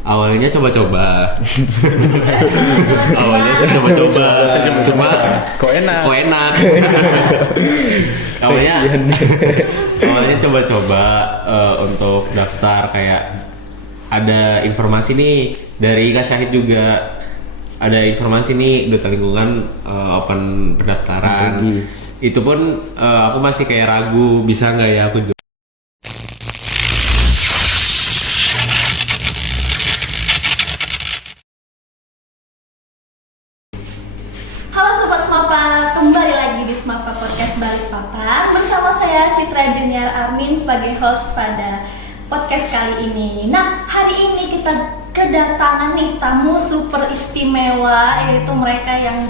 Awalnya coba-coba. Awalnya saya coba-coba. Cuma Kok enak? awalnya coba-coba untuk daftar, kayak ada informasi nih dari Kak Syahid juga. Ada informasi nih Duta Lingkungan open pendaftaran. Itu pun aku masih kayak ragu, bisa nggak ya aku. Halo Sobat Smapa, kembali lagi di Smapa Podcast Balikpapan bersama saya Citra Junior Armin sebagai host pada podcast kali ini. Nah, hari ini kita kedatangan nih tamu super istimewa, yaitu mereka yang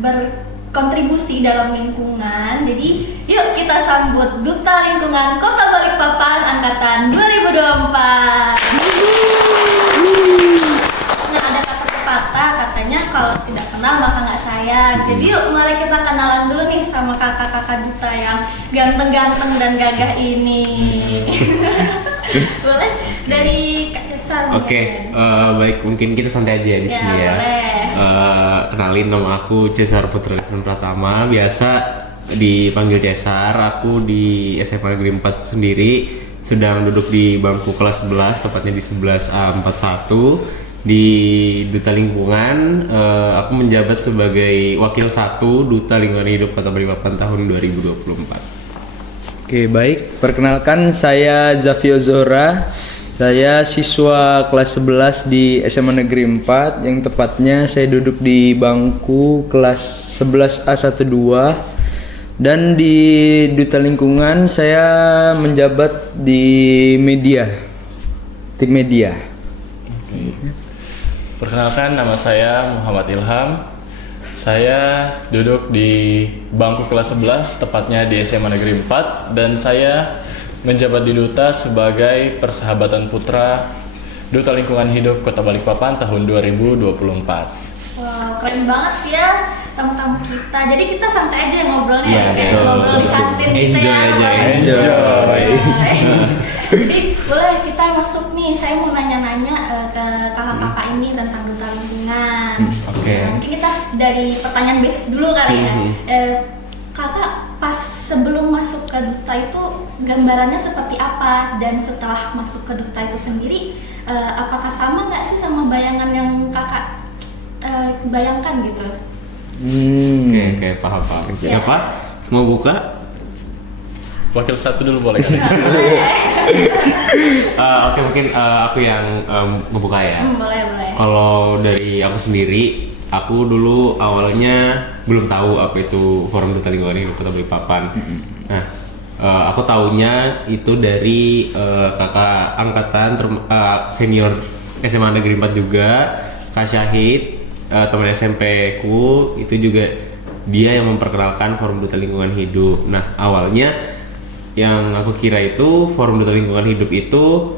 berkontribusi dalam lingkungan. Jadi, yuk kita sambut Duta Lingkungan Kota Balikpapan angkatan 2024. Nah, ada kata pepatah katanya kalau tidak kenal maka nggak sayang. Jadi yuk mari kita kenalan dulu nih sama kakak-kakak Duta yang ganteng-ganteng dan gagah ini. Boleh dari Kak Cesar. Oke, baik, mungkin kita santai aja di sini ya. Boleh. Kenalin, nama aku Cesar Putra Pratama, biasa dipanggil Cesar. Aku di SMA Negeri 4 sendiri, sedang duduk di bangku kelas 11, tepatnya di 11A41 di Duta Lingkungan. Aku menjabat sebagai Wakil 1 Duta Lingkungan Hidup Kota Balikpapan tahun 2024. Oke, baik. Perkenalkan, saya Zafio Zora. Saya siswa kelas 11 di SMA Negeri 4, yang tepatnya saya duduk di bangku kelas 11A12. Dan di Duta Lingkungan saya menjabat di media, tim media. Perkenalkan, nama saya Muhammad Ilham. Saya duduk di bangku kelas 11, tepatnya di SMA Negeri 4, dan saya menjabat di Duta sebagai Persahabatan Putra Duta Lingkungan Hidup Kota Balikpapan tahun 2024. Wow, keren banget ya tamu-tamu kita. Jadi kita santai aja ngobrolnya ya, kayak betul. ngobrol di kantin kita Enjoy ya. aja, Enjoy. Jadi boleh kita masuk nih. Saya mau nanya-nanya ke kakak-kakak ini tentang Duta Lingkungan. Oke. Nah, mungkin kita dari pertanyaan basic dulu kali ya. Kakak pas sebelum masuk ke Duta itu gambarannya seperti apa, dan setelah masuk ke Duta itu sendiri apakah sama nggak sih sama bayangan yang kakak bayangkan gitu? Oke, paham. Siapa? Mau buka? Wakil 1 dulu boleh kan? Oke, mungkin aku yang ngebuka ya. Boleh. Kalau dari aku sendiri, aku dulu awalnya belum tahu apa itu Forum Duta Lingkungan Hidup Kota Balikpapan. Nah, aku taunya itu dari kakak angkatan senior SMA Negeri 4 juga, Kak Syahid, teman SMP ku, itu juga dia yang memperkenalkan Forum Duta Lingkungan Hidup. Nah, awalnya yang aku kira itu Forum Duta Lingkungan Hidup itu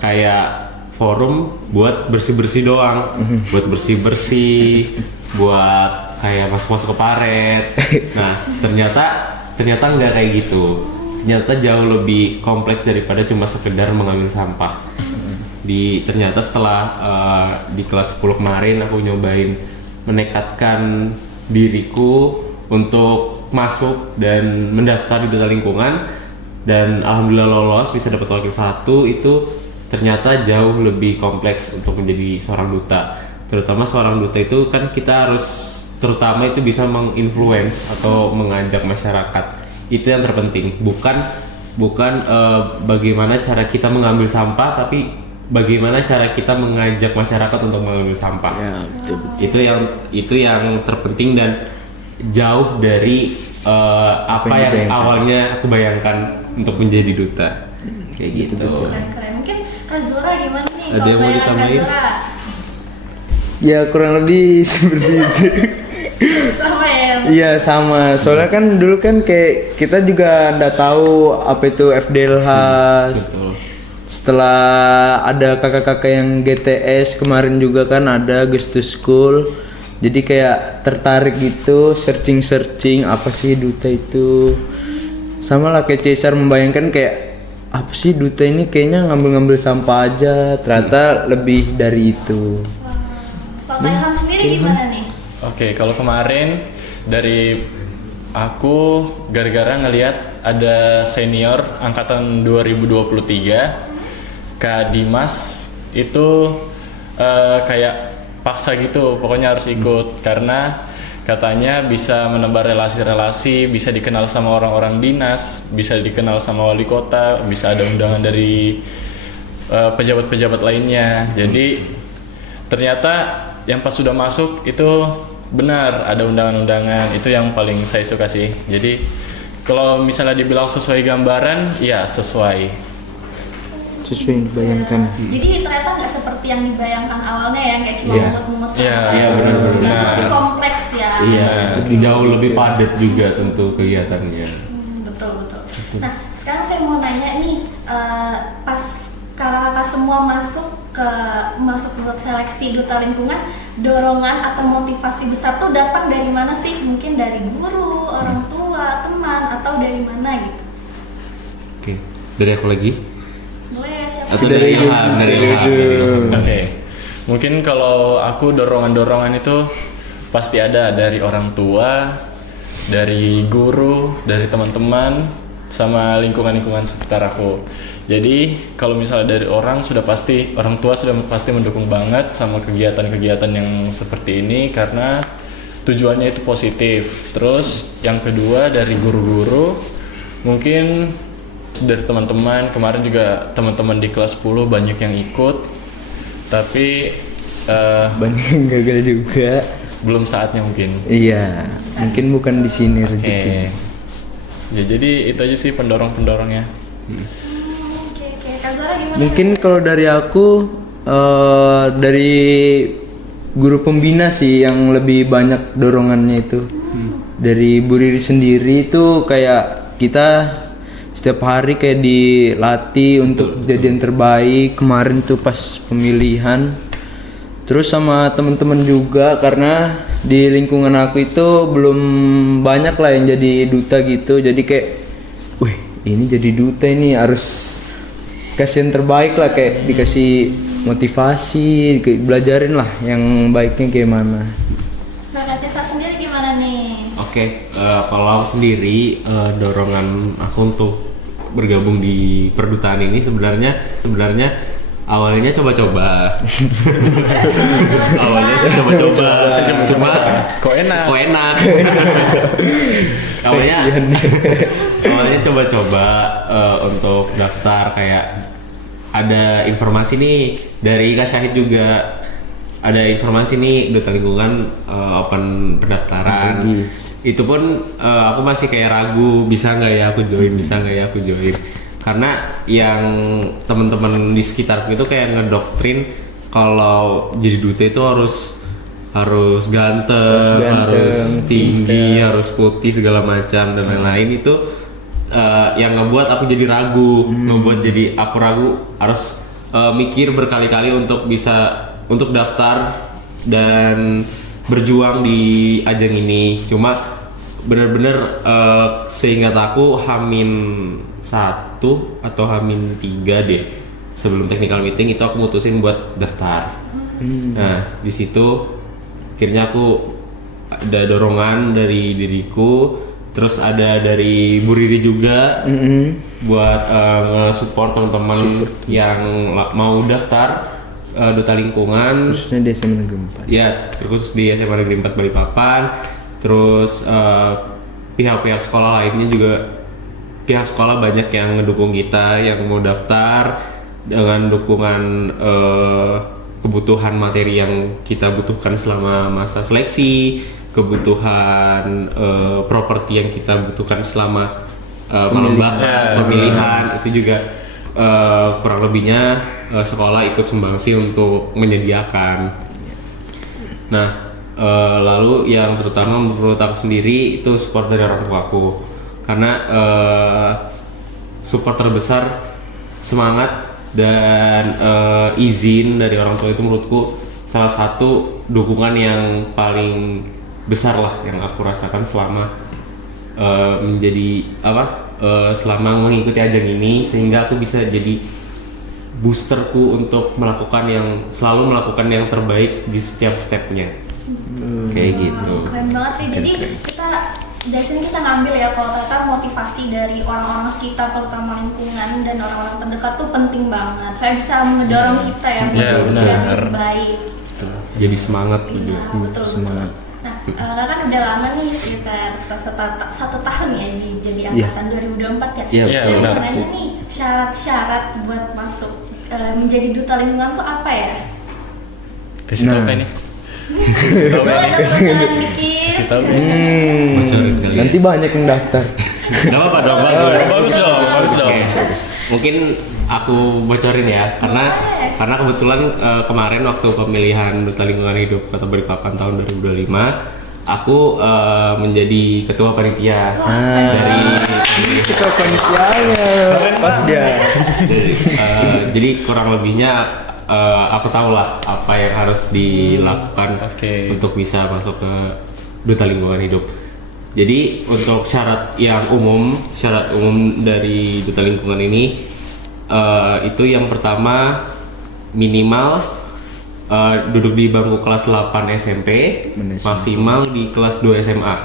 kayak forum buat bersih-bersih doang, buat bersih-bersih, buat kayak masuk-masuk ke paret. Nah, ternyata nggak kayak gitu. Ternyata jauh lebih kompleks daripada cuma sekedar mengambil sampah. Ternyata setelah di kelas 10 kemarin aku nyobain menekatkan diriku untuk masuk dan mendaftar di Duta Lingkungan, dan alhamdulillah lolos, bisa dapat wakil 1. Itu ternyata jauh lebih kompleks untuk menjadi seorang duta. Terutama seorang duta itu kan kita harus terutama itu bisa menginfluence atau mengajak masyarakat. Itu yang terpenting, bukan bagaimana cara kita mengambil sampah, tapi bagaimana cara kita mengajak masyarakat untuk mengambil sampah. Ya, betul. Itu yang terpenting dan jauh dari apa yang awalnya aku bayangkan untuk menjadi duta. Kayak gitu. Keren. Mungkin Kak Zora gimana nih? Ada yang mau bayangan Kak ditambahin? Zora? Ya, kurang lebih seperti itu. Sama ya? Iya, sama. Soalnya kan dulu kan kayak kita juga nggak tahu apa itu FDLH. Betul. Setelah ada kakak-kakak yang GTS kemarin juga kan ada Ghost to School. Jadi kayak tertarik gitu, searching apa sih duta itu. Sama lah kayak Cesar membayangkan kayak apa sih duta ini kayaknya ngambil-ngambil sampah aja, ternyata lebih dari itu. Bapak Ilham sendiri gimana nih? Oke, kalau kemarin dari aku gara-gara ngelihat ada senior angkatan 2023 Kak Dimas itu kayak paksa gitu, pokoknya harus ikut karena katanya bisa menebar relasi-relasi, bisa dikenal sama orang-orang dinas, bisa dikenal sama wali kota, bisa ada undangan dari pejabat-pejabat lainnya. Jadi ternyata yang pas sudah masuk itu benar ada undangan-undangan, itu yang paling saya suka sih. Jadi kalau misalnya dibilang sesuai gambaran, ya sesuai Sesuai yang dibayangkan. Jadi ternyata nggak seperti yang dibayangkan awalnya ya, kayak cuma Iya. mungut-mungut Iya, iya, benar-benar. Lebih kompleks ya. Iya, jauh lebih padat juga tentu kegiatannya. Betul. Nah, sekarang saya mau nanya nih, pas kakak semua masuk ke seleksi duta lingkungan, dorongan atau motivasi besar tuh datang dari mana sih? Mungkin dari guru, orang tua, teman, atau dari mana gitu? Oke, dari aku lagi. Boleh ya, siapa? Atau dari Ilham, dari Ilham. Oke, mungkin kalau aku dorongan-dorongan itu pasti ada dari orang tua, dari guru, dari teman-teman, sama lingkungan-lingkungan sekitar aku. Jadi kalau misalnya dari orang tua sudah pasti mendukung banget sama kegiatan-kegiatan yang seperti ini karena tujuannya itu positif. Terus yang kedua dari guru-guru, mungkin dari teman-teman, kemarin juga teman-teman di kelas 10 banyak yang ikut, tapi Banyak yang gagal juga. belum saatnya mungkin. Iya, mungkin bukan di sini Oke. rezekinya. Ya jadi itu aja sih pendorong-pendorongnya. Oke. Kak Zora gimana? Mungkin kalau dari aku dari guru pembina sih yang lebih banyak dorongannya itu. Dari Bu Riri sendiri itu kayak kita setiap hari kayak dilatih untuk jadi yang terbaik. Kemarin tuh pas pemilihan. Terus sama teman-teman juga karena di lingkungan aku itu belum banyak lah yang jadi duta gitu. Jadi kayak, wih ini jadi duta ini harus kasih yang terbaik lah, kayak dikasih motivasi, belajarin lah yang baiknya gimana. Nah, Kak Cesa sendiri gimana nih? Oke, kalau aku sendiri dorongan aku untuk bergabung di perdutaan ini sebenarnya awalnya coba-coba. Awalnya saya coba-coba. Cuma Kok enak? awalnya coba-coba untuk daftar, kayak ada informasi nih dari Kak Syahid juga. Ada informasi nih duta lingkungan open pendaftaran. Itu pun aku masih kayak ragu, bisa nggak ya aku join, karena yang teman-teman di sekitarku itu kayak ngedokterin kalau jadi duta itu harus ganteng, harus tinggi, harus putih segala macam dan lain-lain. Itu yang ngebuat aku jadi ragu, harus mikir berkali-kali untuk daftar dan berjuang di ajang ini. Cuma benar-benar seingat aku H-1 atau H-3 deh sebelum technical meeting itu aku mutusin buat daftar. Nah di situ akhirnya aku ada dorongan dari diriku, terus ada dari Bu Riri juga buat nge-support teman-teman yang mau daftar duta lingkungan, Khususnya di SMA Negeri 4. ya terkhusus di SMA Negeri 4 Balikpapan. Terus pihak-pihak sekolah lainnya juga, pihak sekolah banyak yang ngedukung kita yang mau daftar dengan dukungan kebutuhan materi yang kita butuhkan selama masa seleksi, kebutuhan properti yang kita butuhkan selama melembahkan pemilihan. Itu juga kurang lebihnya sekolah ikut sumbangsi untuk menyediakan. Nah lalu yang terutama menurut aku sendiri itu support dari orang tua aku, karena support terbesar, semangat dan izin dari orang tua itu menurutku salah satu dukungan yang paling besar lah yang aku rasakan selama menjadi selama mengikuti ajang ini, sehingga aku bisa jadi boosterku untuk selalu melakukan yang terbaik di setiap stepnya. Kayak gitu. Keren banget nih. Jadi kita dari sini kita ngambil ya kalau ternyata motivasi dari orang-orang sekitar, terutama lingkungan dan orang-orang terdekat tuh penting banget. Saya bisa mendorong kita ya Iya, untuk benar. jadi lebih baik. Jadi semangat Iya, gitu. betul. semangat. Nah, kan udah lama nih sekitar satu tahun ya jadi angkatan 2024 ya. Iya, Iya, Saya mau benar. nanya nih syarat-syarat buat masuk menjadi duta lingkungan tuh apa ya? Kasih tau Nah. kan ini? Kasih tau kan Boleh ini? dong bocoran dikit. Kasih tau. Bocorin kali ya. Nanti banyak yang daftar. Gak apa-apa dong, Bagus dong, bagus dong. Oke. Mungkin aku bocorin ya, karena kebetulan kemarin waktu pemilihan Duta Lingkungan Hidup Kota Balikpapan tahun 2025, aku menjadi ketua panitia dari Kita panitianya pas dia. jadi kurang lebihnya aku tahu lah apa yang harus dilakukan Oke. untuk bisa masuk ke Duta Lingkungan Hidup. Jadi untuk syarat umum dari Duta Lingkungan ini itu yang pertama minimal duduk di bangku kelas 8 SMP, maksimal di kelas 2 SMA.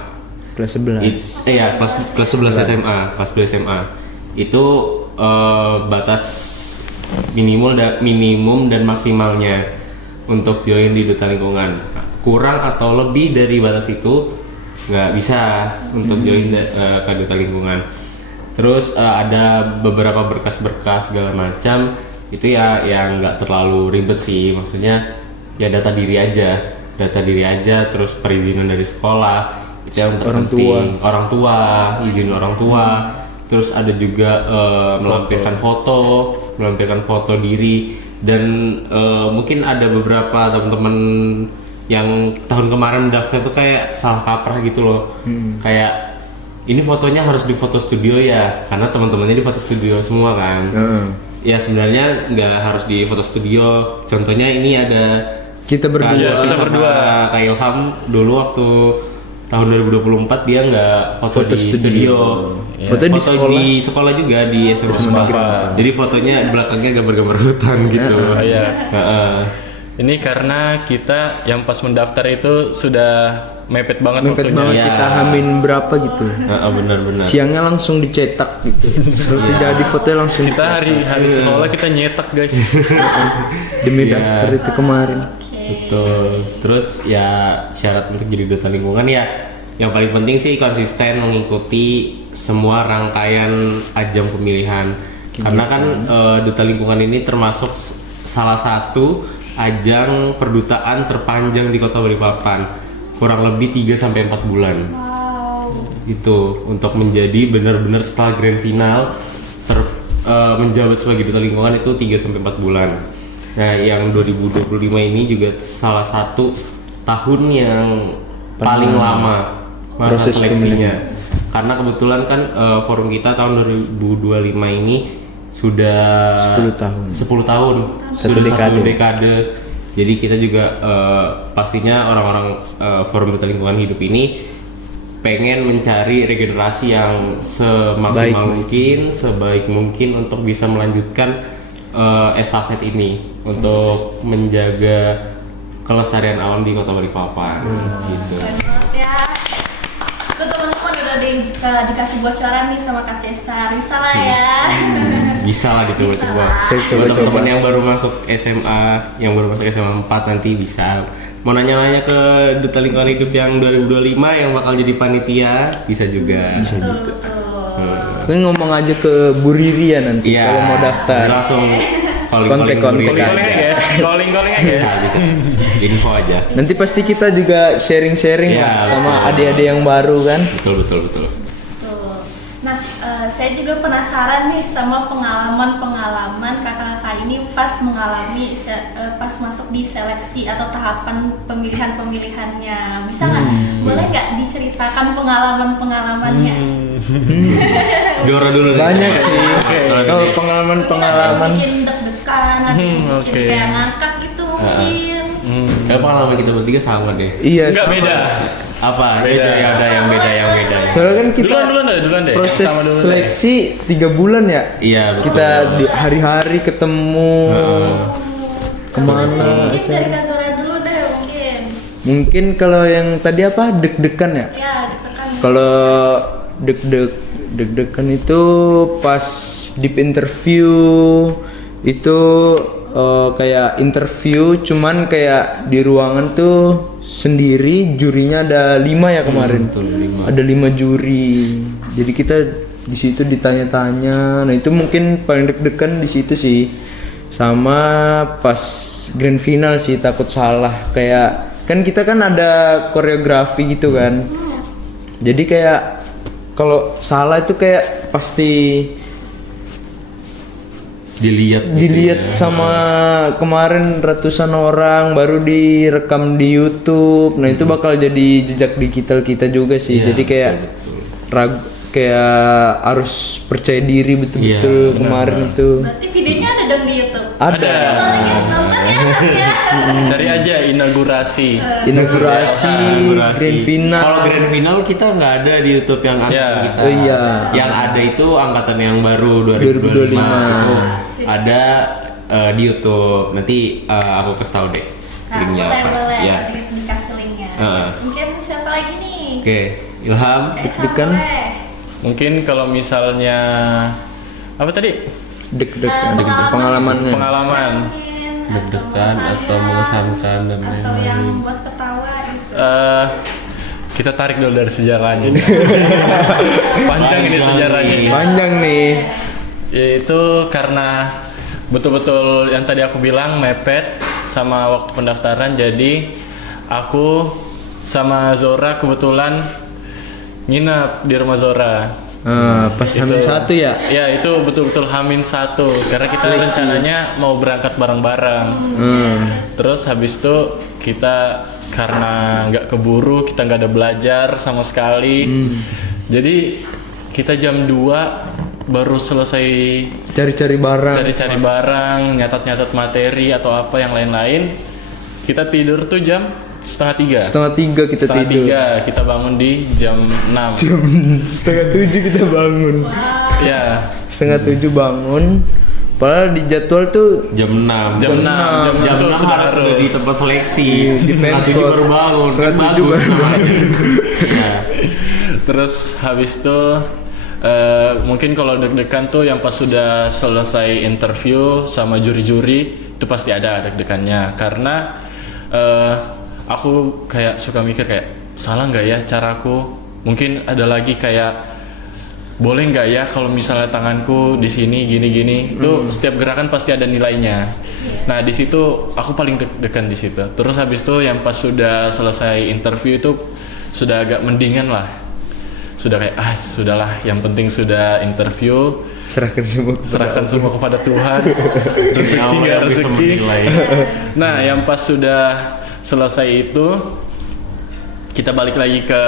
Kelas 11. Iya, kelas 11 SMA, kelas 2 SMA. Itu batas minimum dan maksimalnya untuk join di Duta Lingkungan. Kurang atau lebih dari batas itu nggak bisa untuk join ke Duta Lingkungan. Terus ada beberapa berkas-berkas segala macam itu ya yang nggak terlalu ribet sih, maksudnya ya data diri aja, terus perizinan dari sekolah itu yang terpenting, orang tua, izin orang tua, terus ada juga melampirkan foto diri, dan mungkin ada beberapa teman-teman yang tahun kemarin daftar tuh kayak salah kaprah gitu loh, kayak ini fotonya harus di foto studio ya, karena teman-temannya di foto studio semua kan. Ya sebenarnya nggak harus di foto studio. Contohnya ini ada Kita berdua. Kita berdua. Kak Ilham dulu waktu tahun 2024 dia nggak foto Foto di studio. studio. Foto di sekolah. di sekolah juga di SMA. Jadi fotonya belakangnya gambar-gambar hutan gitu. Iya. Heeh. Ini karena kita yang pas mendaftar itu sudah mepet banget Mepet waktunya. banget Iya. kita hamin berapa gitu. Benar-benar. Siangnya langsung dicetak gitu. Terus jadi fotonya langsung Kita hari sekolah kita nyetak guys. demi Iya. daftar itu kemarin. Betul. Terus ya syarat untuk jadi duta lingkungan ya yang paling penting sih konsisten mengikuti semua rangkaian ajang pemilihan. Karena kan duta lingkungan ini termasuk salah satu ajang perdutaan terpanjang di Kota Balikpapan. Kurang lebih 3 sampai 4 bulan. Gitu untuk menjadi benar-benar setelah grand final menjabat sebagai duta lingkungan itu 3 sampai 4 bulan. Nah, yang 2025 ini juga salah satu tahun yang paling lama masa proses seleksinya. Karena kebetulan kan forum kita tahun 2025 ini sudah 10 tahun. 10 tahun. Satu Sudah dekade. satu dekade. Jadi kita juga pastinya orang-orang forum duta lingkungan hidup ini pengen mencari regenerasi yang semaksimal mungkin, sebaik mungkin untuk bisa melanjutkan estafet ini untuk menjaga kelestarian alam di Kota Balikpapan. Gitu. Keren banget ya. Tuh teman-teman udah dikasih bocoran nih sama Kak Cesar. Bisa lah ya. Bisa lah dicoba-coba. Saya Untuk coba-coba. teman-teman yang baru masuk SMA, yang baru masuk SMA 4 nanti bisa. Mau nanya-nanya ke Duta Lingkungan Hidup yang 2025 yang bakal jadi panitia, bisa juga. Betul, betul. Gue ngomong aja ke Bu Riri ya nanti Iya. kalau mau daftar. Langsung Kontak-kontak. Calling-calling aja guys. Calling-calling aja guys. Info aja. Nanti pasti kita juga sharing-sharing Iya, lah sama betul. adik-adik yang baru kan. Betul. Betul. Nah, saya juga penasaran nih sama pengalaman kakak-kakak ini pas mengalami pas masuk di seleksi atau tahapan pemilihannya. Bisa nggak? Boleh nggak diceritakan pengalamannya? Jora dulu deh. Banyak sih. Jora dulu Kalau deh. pengalaman-pengalaman Bikin deg-degan, ada yang bikin oke. kayak ngangkat gitu mungkin. Kayak pengalaman kita bertiga sama deh. iya Enggak sama. beda. Apa? Beda. Itu ya udah yang beda. Soalnya kan kita Duluan deh. proses Sama dulu deh. seleksi 3 bulan ya. Iya, betul. Kita hari-hari ketemu kemana Mungkin dari acara. Kak Zora dulu deh mungkin. Mungkin kalau yang tadi apa deg-degan ya? Ya, ditekan. Kalau deg-degan itu pas deep interview itu kayak interview cuman kayak di ruangan tuh sendiri, jurinya ada 5 ya kemarin. betul, 5. Ada 5 juri. Jadi kita di situ ditanya-tanya. Nah, itu mungkin paling deg-degan di situ sih. Sama pas grand final sih takut salah, kayak kan kita kan ada koreografi gitu kan. Jadi kayak kalau salah itu kayak pasti Dilihat dilihat sama kemarin ratusan orang, baru direkam di YouTube. Nah, itu bakal jadi jejak digital kita juga sih. Iya, Jadi kayak kayak harus percaya diri betul-betul Iya, kemarin itu. Berarti videonya ada dong di YouTube. Ada Boleh guys nonton ya. Cari aja inaugurasi. inaugurasi, grand final. Kalau grand final kita nggak ada di YouTube yang angkatan Iya. kita. Oh, iya. Yang ada itu angkatan yang baru 2025. 2025 itu ada di YouTube. Nanti aku kasih tahu deh Nah, linknya apa. boleh Ya. dikasih linknya. Heeh. Mungkin siapa lagi nih? Oke, Ilham. Deg-degan. Boleh. Mungkin kalau misalnya apa tadi? Deg-degan Pengalaman. pengalamannya. Pengalaman. Mungkin, Deg-degan atau mengesankan dan atau yang lain-lain. membuat ketawa gitu. Kita tarik dulu dari sejarahnya. Panjang ini sejarahnya. Panjang nih. Yaitu karena betul-betul yang tadi aku bilang mepet sama waktu pendaftaran, jadi aku sama Zora kebetulan nginep di rumah Zora. Pas Hamin 1 ya. Ya, itu betul-betul H-1 karena kita rencananya mau berangkat bareng-bareng. Terus habis itu kita karena nggak keburu, kita nggak ada belajar sama sekali. Jadi kita jam 2 baru selesai Cari-cari barang. cari-cari barang, nyatat-nyatat materi atau apa yang lain-lain. Kita tidur tuh jam setengah 3. Setengah 3 kita Setengah tidur. 3, kita bangun di jam 6. Setengah 7 kita bangun. Ya, Setengah 7 bangun. Padahal di jadwal tuh Jam 6. jam 6, jam Jam 6 6 sudah harus sudah di tempat seleksi. Di Setengah 7 Pemkot. baru bangun. Setengah Kan 7 bagus baru namanya. Iya. Terus habis itu mungkin kalau deg-degan tuh yang pas sudah selesai interview sama juri-juri itu pasti ada deg-degannya karena aku kayak suka mikir kayak salah nggak ya caraku, mungkin ada lagi kayak boleh nggak ya kalau misalnya tanganku di sini gini-gini. Itu setiap gerakan pasti ada nilainya. Nah, di situ aku paling deg-degan di situ. Terus habis itu yang pas sudah selesai interview itu sudah agak mendingan lah. Sudah kayak sudahlah, yang penting sudah interview, serahkan semua. serahkan semua kepada Tuhan. Rezeki Allah nggak yang bisa rezeki. menilai. Nah, yang pas sudah selesai itu kita balik lagi ke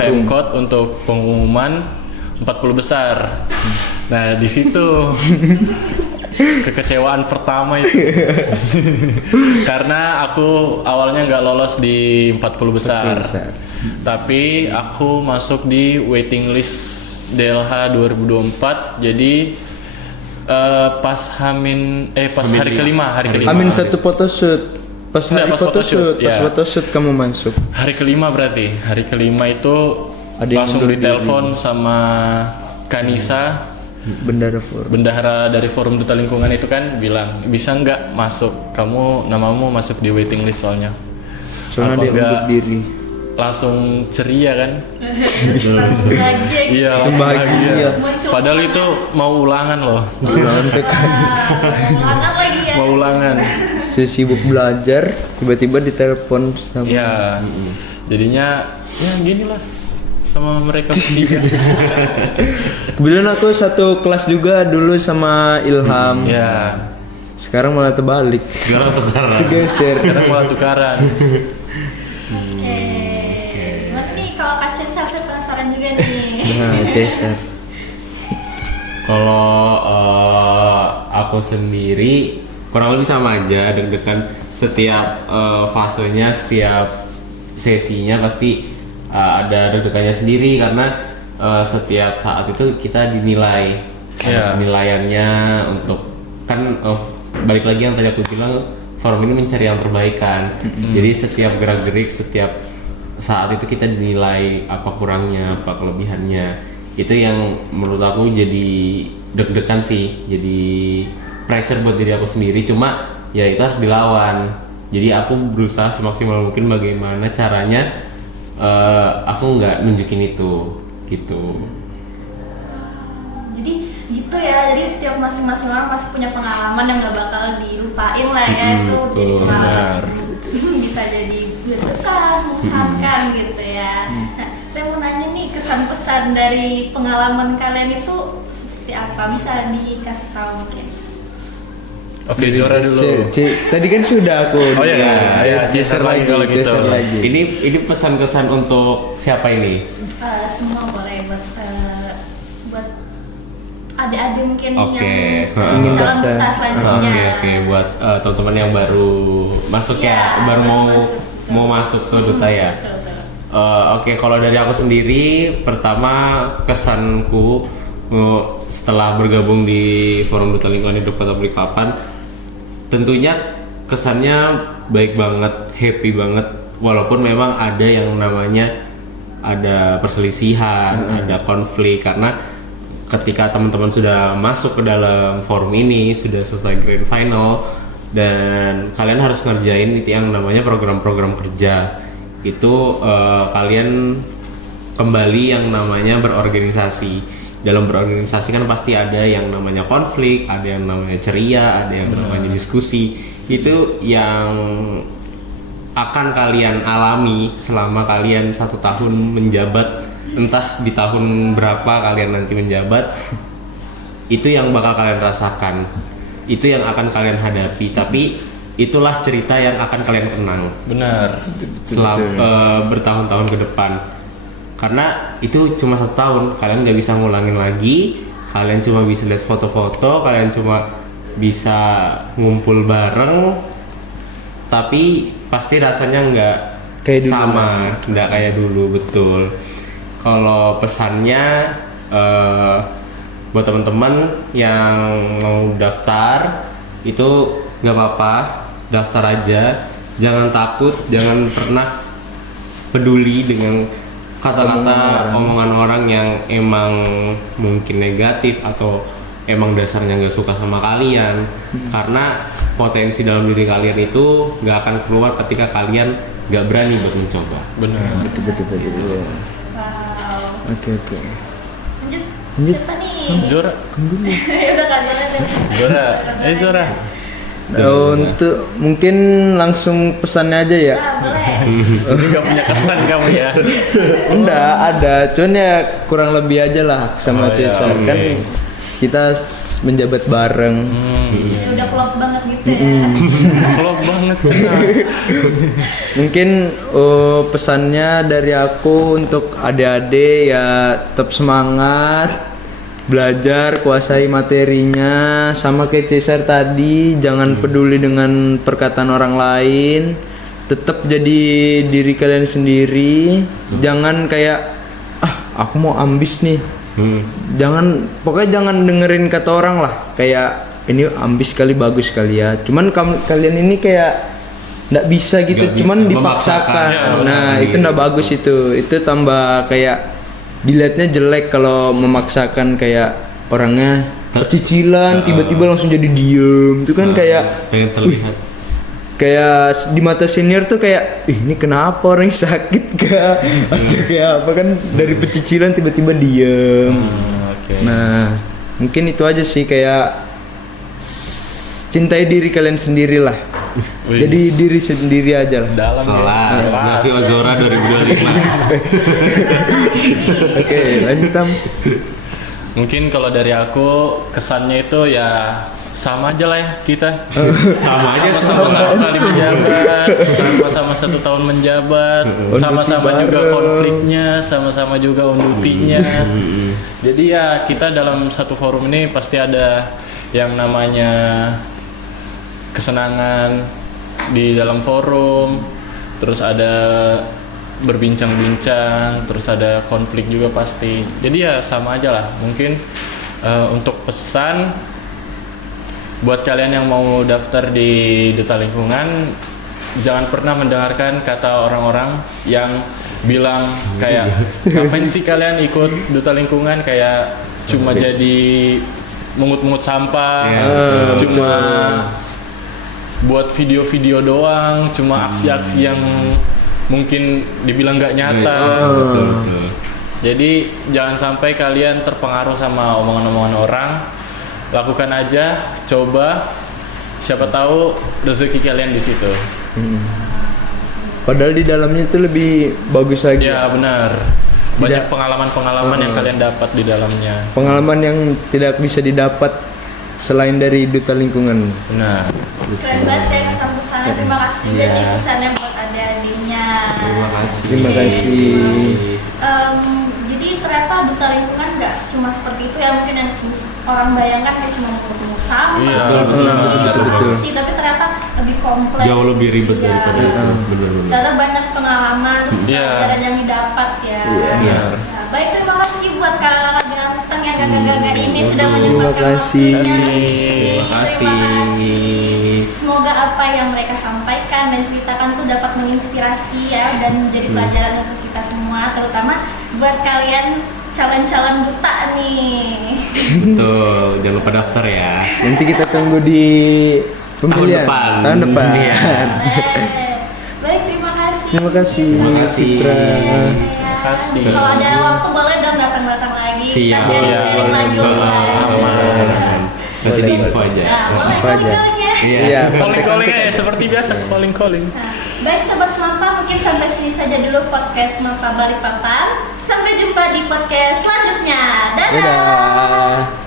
Pemkot untuk pengumuman 40 besar. Nah, di situ kekecewaan pertama itu. Karena aku awalnya nggak lolos di 40 besar. 40 besar. Tapi aku masuk di waiting list DLH 2024. Jadi pas hari kelima. Amin 1 photoshoot. Pas Enggak, hari pas photoshoot, photoshoot, pas ya. photoshoot kamu masuk. Hari kelima berarti. Hari kelima itu Ada yang langsung mundur ditelepon sama Kanisa, Bendara Forum. bendahara dari Forum Duta Lingkungan itu kan bilang, bisa nggak masuk, kamu namamu masuk di waiting list soalnya. Soalnya Apa dia nggak? undur diri. Langsung ceria kan? Langsung bahagia gitu. Iya, Langsung langsung bahagia. bahagia. Muncul Padahal semangat. itu mau ulangan loh, Lantek Ulangan lagi ya. mau ulangan. saya sibuk belajar, tiba-tiba ditelepon sama Ya, jadinya ya gini lah sama mereka bertiga. Kebetulan aku satu kelas juga dulu sama Ilham. Ya, Sekarang malah terbalik. Sekarang tukaran. Tergeser. sekarang malah tukaran. Oke. Gimana nih kalau Kak Cesar, saya penasaran juga nih. Nah, geser. Kalau aku sendiri kurang lebih sama aja, deg-degan setiap fasenya, setiap sesinya pasti ada deg-degannya sendiri karena setiap saat itu kita dinilai. Iya. Penilaiannya untuk kan balik lagi yang tadi aku bilang, forum ini mencari yang terbaik kan. Jadi setiap gerak-gerik, setiap saat itu kita dinilai apa kurangnya, apa kelebihannya. Itu yang menurut aku jadi deg-degan sih, jadi pressure buat diri aku sendiri. Cuma ya itu harus dilawan. Jadi aku berusaha semaksimal mungkin bagaimana caranya aku nggak nunjukin itu gitu. Jadi gitu ya, jadi tiap masing-masing orang pasti punya pengalaman yang gak bakal dilupain lah ya. Itu jadi betul. pengalaman bisa jadi deg-degan, mengesankan gitu ya. Nah, saya mau nanya nih, kesan-pesan dari pengalaman kalian itu seperti apa? Bisa dikasih tahu mungkin? Oke, Zora dulu. Tadi kan sudah aku. Oh iya, Chaser lagi, kalau gitu. chaser lagi. Ini pesan-kesan untuk siapa ini? Semua boleh buat adik-adik mungkin Oke. yang Ingin calon daftar. duta selanjutnya. Oke, buat teman-teman yang baru masuk Iya, ya, baru mau masuk ke duta ya. Betul, betul. Oke, kalau dari aku sendiri, pertama kesanku setelah bergabung di Forum Duta Lingkungan Hidup Kota Balikpapan, tentunya kesannya baik banget, happy banget. Walaupun memang ada yang namanya ada perselisihan, ada konflik karena ketika teman-teman sudah masuk ke dalam forum ini, sudah selesai grand final dan kalian harus ngerjain itu yang namanya program-program kerja. Itu kalian kembali yang namanya berorganisasi. Dalam berorganisasi kan pasti ada yang namanya konflik, ada yang namanya ceria, ada yang namanya diskusi. Itu yang akan kalian alami selama kalian 1 tahun menjabat. Entah di tahun berapa kalian nanti menjabat, itu yang bakal kalian rasakan, itu yang akan kalian hadapi. Tapi itulah cerita yang akan kalian kenang. Benar. Selama bertahun-tahun ke depan. Karena itu cuma 1 tahun, kalian nggak bisa ngulangin lagi. Kalian cuma bisa lihat foto-foto, kalian cuma bisa ngumpul bareng. Tapi pasti rasanya nggak Kayak dulu. sama, nggak kayak dulu, betul. Kalau pesannya buat teman-teman yang mau daftar itu nggak apa-apa, daftar aja, jangan takut, jangan pernah peduli dengan kata-kata omongan orang yang emang mungkin negatif atau emang dasarnya nggak suka sama kalian, karena potensi dalam diri kalian itu nggak akan keluar ketika kalian nggak berani buat mencoba. Benar. Betul. Wow. Oke. Lanjut. Lanjut. Siapa nih? Zora. Ya udah kan Zora. Zora. Untuk mungkin langsung pesannya aja ya. Nah, boleh. Gak punya kesan kamu ya. Enggak ada, cuman ya kurang lebih aja lah sama Oh, ya, Cesar oke. kan kita menjabat bareng. Ya udah klop banget gitu ya. Klop banget Cina. Mungkin pesannya dari aku untuk adik-adik ya tetap semangat, belajar, kuasai materinya, sama kayak Cesar tadi, jangan peduli dengan perkataan orang lain, tetap jadi diri kalian sendiri, jangan kayak aku mau ambis nih. Pokoknya jangan dengerin kata orang lah, kayak ini ambis kali, bagus kali ya, cuman kalian ini kayak nggak bisa gitu, Nggak cuman bisa, dipaksakan. memaksakan. Nah itu nggak bagus, itu tambah kayak dilihatnya jelek kalau memaksakan, kayak orangnya cicilan tiba-tiba langsung jadi diem, itu kan kayak pengen terlihat. kayak di mata senior tuh kayak ini kenapa orang sakit kah atau kayak apa kan, dari pecicilan tiba-tiba diem. Oke. Nah mungkin itu aja sih, kayak cintai diri kalian sendiri lah. Wih. Jadi diri sendiri aja lah. Dalam ya. Kelas Zafi Ozora 2025. Oke lanjut Tam. Mungkin kalau dari aku kesannya itu ya sama aja lah ya kita. Sama aja Sama-sama kali menjabat, sama-sama 1 tahun menjabat, sama-sama juga konfliknya, sama-sama juga undutinya. Jadi ya kita dalam satu forum ini pasti ada yang namanya kesenangan di dalam forum, terus ada berbincang-bincang, terus ada konflik juga pasti. Jadi ya sama aja lah. Mungkin untuk pesan buat kalian yang mau daftar di Duta Lingkungan, jangan pernah mendengarkan kata orang-orang yang bilang kayak ngapain sih kalian ikut Duta Lingkungan, kayak cuma jadi mungut-mungut sampah, cuma buat video-video doang, cuma aksi-aksi yang mungkin dibilang nggak nyata. Betul. Jadi jangan sampai kalian terpengaruh sama omongan-omongan orang. Lakukan aja, coba. Siapa tahu rezeki kalian di situ. Padahal di dalamnya itu lebih bagus lagi. Ya benar. Banyak pengalaman-pengalaman yang kalian dapat di dalamnya. Pengalaman yang tidak bisa didapat selain dari Duta Lingkungan. Benar. Keren banget ya kesan-pesannya. Terima kasih juga nih pesannya buat adik-adiknya. Terima kasih. Terima kasih. Jadi ternyata Duta Lingkungan nggak cuma seperti itu ya, mungkin yang orang bayangkan kayak cuma pungut sampah, Iya, betul. sih, tapi ternyata lebih kompleks. Jauh lebih ribet Iya. daripada itu. Benar-benar. Ternyata banyak pengalaman, terus Iya. pelajaran yang didapat ya. Iya. Nah, baik, terima kasih buat kakak-kakak ganteng yang gagah-gagah ini sudah Terima menyempatkan kasih. waktunya. Terima kasih. Semoga apa yang mereka sampaikan dan ceritakan tuh dapat menginspirasi ya dan menjadi pelajaran untuk kita semua, terutama buat kalian calon-calon duta nih. Betul. Jangan lupa daftar ya. Nanti kita tunggu di pemilihan depan. tahun depan. Iya. Baik, terima kasih. Terima kasih. Terima kasih. Citra. Terima kasih. Kalau ada waktu boleh dong datang-datang lagi. Siap. Kita sharing-sharing lagi. Aman. Nanti di info aja. Nah, boleh Apa aja? calling-calling ya. Iya. Calling-calling aja seperti biasa, calling-calling. Nah, baik Sobat Semapa, mungkin sampai sini saja dulu podcast Semapa Balikpapan. Sampai jumpa di podcast selanjutnya. Dadah. Dadah.